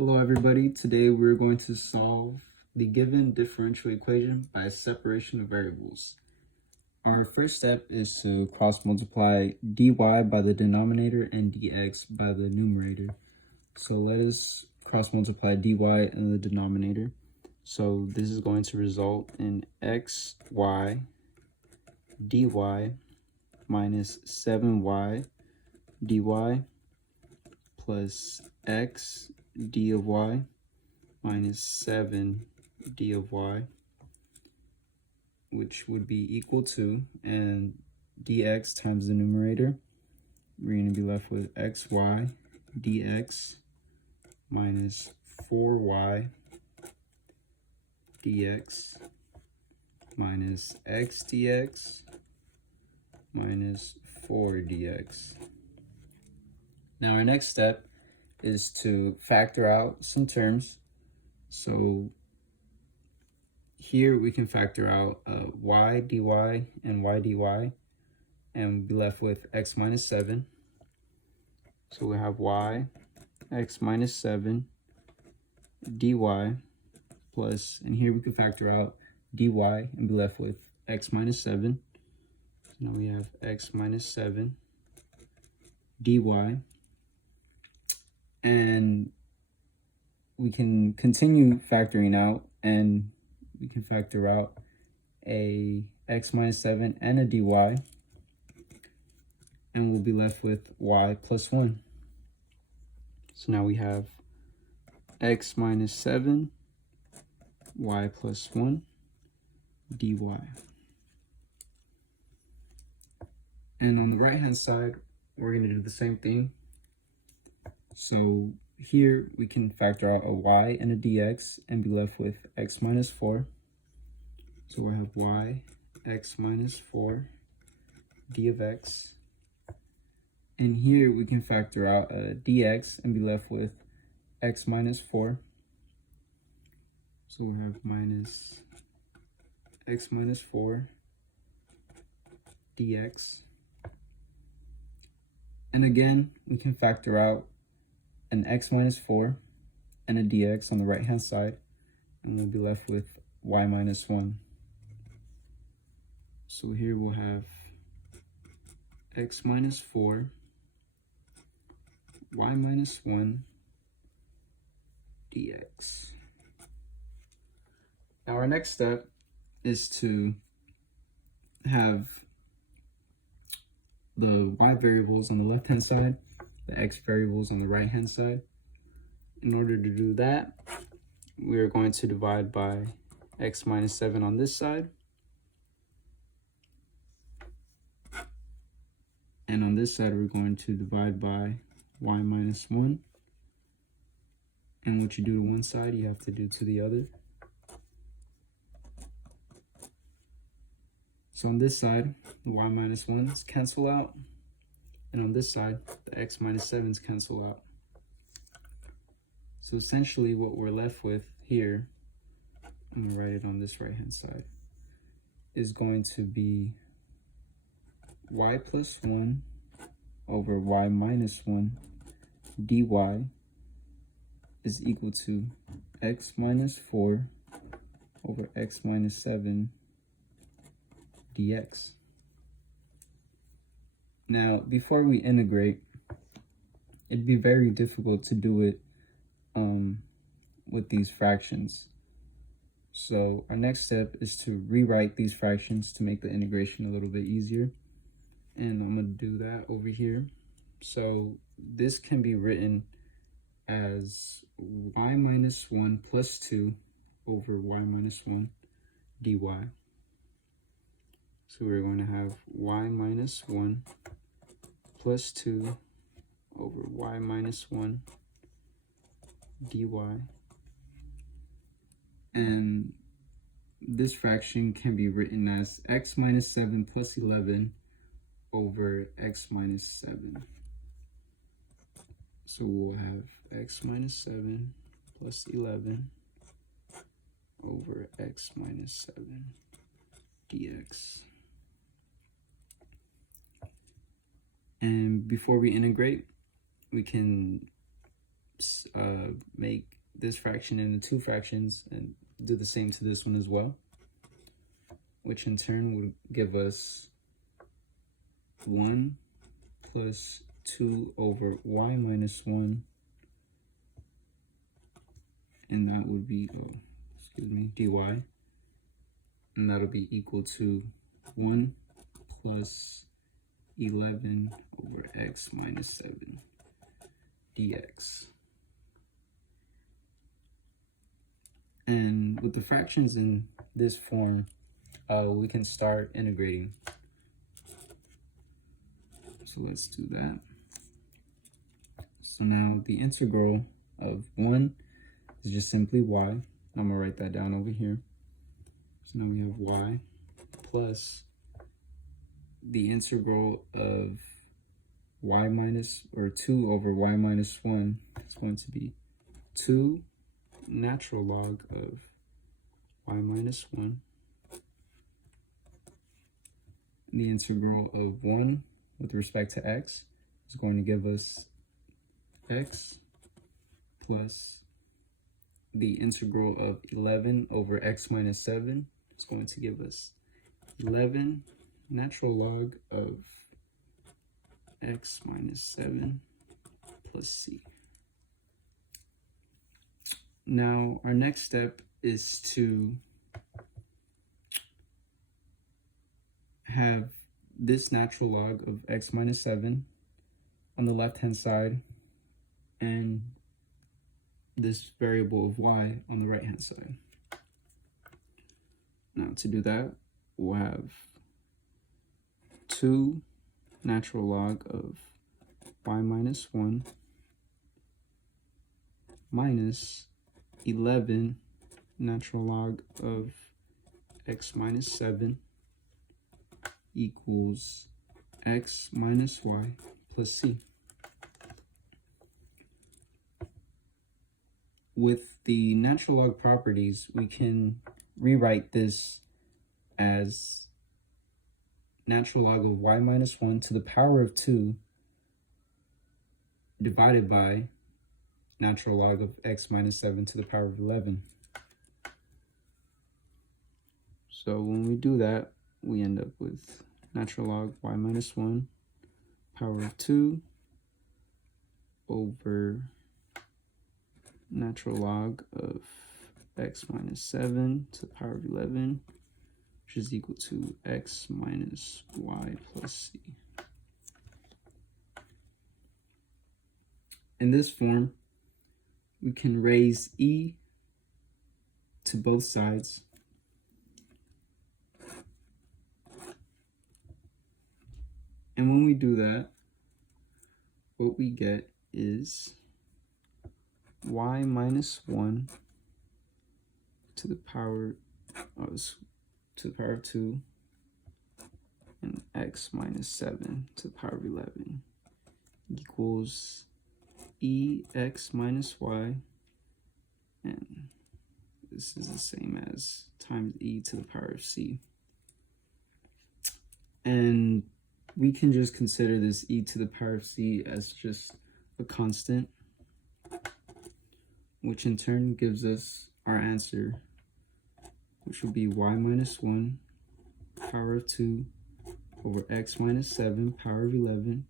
Hello everybody, today we're going to solve the given differential equation by separation of variables. Our first step is to cross multiply dy by the denominator and dx by the numerator. So let us cross multiply dy in the denominator. So this is going to result in xy dy minus 7y dy plus x d of y minus 7 d of y, which would be equal to, and dx times the numerator, we're going to be left with xy dx minus 4y dx minus x dx minus 4 dx. Now our next step is to factor out some terms. So here we can factor out y dy and y dy, and be left with x minus 7. So we have y x minus 7 dy plus, and here we can factor out dy and be left with x minus 7. So now we have x minus 7 dy, and we can continue factoring out, and we can factor out a x minus 7 and a dy, and we'll be left with y plus 1. So now we have x minus 7, y plus 1, dy. And on the right hand side, we're going to do the same thing. So here we can factor out a y and a dx and be left with x minus 4. So we have y x minus 4 d of x. And here we can factor out a dx and be left with x minus 4. So we have minus x minus 4 dx. And again, we can factor out an x minus 4 and a dx on the right hand side, and we'll be left with y minus 1. So here we'll have x minus 4, y minus 1 dx. Now our next step is to have the y variables on the left hand side, the x variables on the right hand side. In order to do that, we are going to divide by x minus 7 on this side, and on this side we're going to divide by y minus 1, and what you do to one side you have to do to the other. So on this side, the y minus 1's cancel out, and on this side, the x minus 7's cancel out. So essentially what we're left with here, I'm going to write it on this right hand side, is going to be y plus 1 over y minus 1 dy is equal to x minus 4 over x minus 7 dx. Now, before we integrate, it'd be very difficult to do it with these fractions. So our next step is to rewrite these fractions to make the integration a little bit easier. And I'm going to do that over here. So this can be written as y minus 1 plus 2 over y minus 1 dy. So we're going to have y minus 1 plus 2 over y minus 1 dy. And this fraction can be written as x minus 7 plus 11 over x minus 7. So we'll have x minus 7 plus 11 over x minus 7 dx. And before we integrate, we can make this fraction into two fractions and do the same to this one as well, which in turn would give us 1 plus 2 over y minus 1, and that would be, dy, and that'll be equal to 1 plus 11 over x minus 7 dx. And with the fractions in this form, we can start integrating. So let's do that. So now the integral of 1 is just simply y. I'm going to write that down over here. So now we have y plus the integral of y minus, or 2 over y minus 1 is going to be 2 natural log of y minus 1. The integral of 1 with respect to x is going to give us x plus the integral of 11 over x minus 7 is going to give us 11 natural log of x minus 7 plus c. Now, our next step is to have this natural log of x minus 7 on the left-hand side and this variable of y on the right-hand side. Now, to do that, we'll have 2 natural log of y minus 1 minus 11 natural log of x minus 7 equals x minus y plus c. With the natural log properties, we can rewrite this as natural log of y minus 1 to the power of 2 divided by natural log of x minus 7 to the power of 11. So when we do that, we end up with natural log y minus 1 power of 2 over natural log of x minus 7 to the power of 11, which is equal to x minus y plus c. In this form, we can raise e to both sides. And when we do that, what we get is y minus 1 to the power of 2 and x minus 7 to the power of 11 equals ex minus y, and this is the same as times e to the power of c. And we can just consider this e to the power of c as just a constant, which in turn gives us our answer, which will be y minus 1 power of 2 over x minus 7 power of 11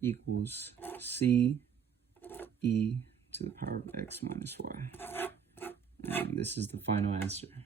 equals c e to the power of x minus y. And this is the final answer.